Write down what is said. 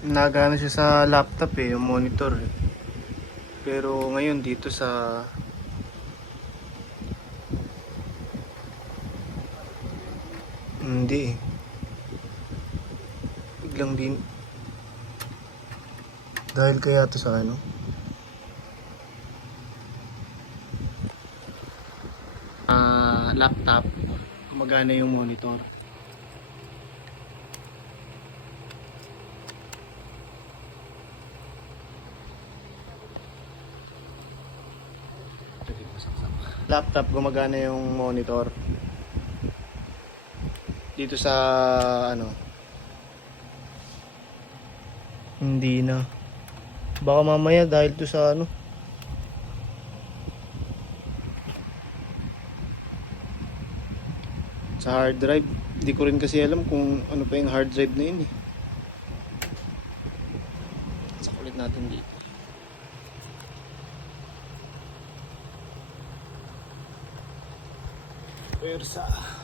Nagana siya sa laptop eh, yung monitor eh. Pero ngayon dito sa hindi eh. Biglang din dahil kaya to sa ano laptop gumagana yung monitor. Laptop gumagana yung monitor dito sa ano hindi na, baka mamaya dahil to sa ano sa hard drive. Hindi ko rin kasi alam kung ano pa yung hard drive na yun eh. Sa kulit natin dito. Persa.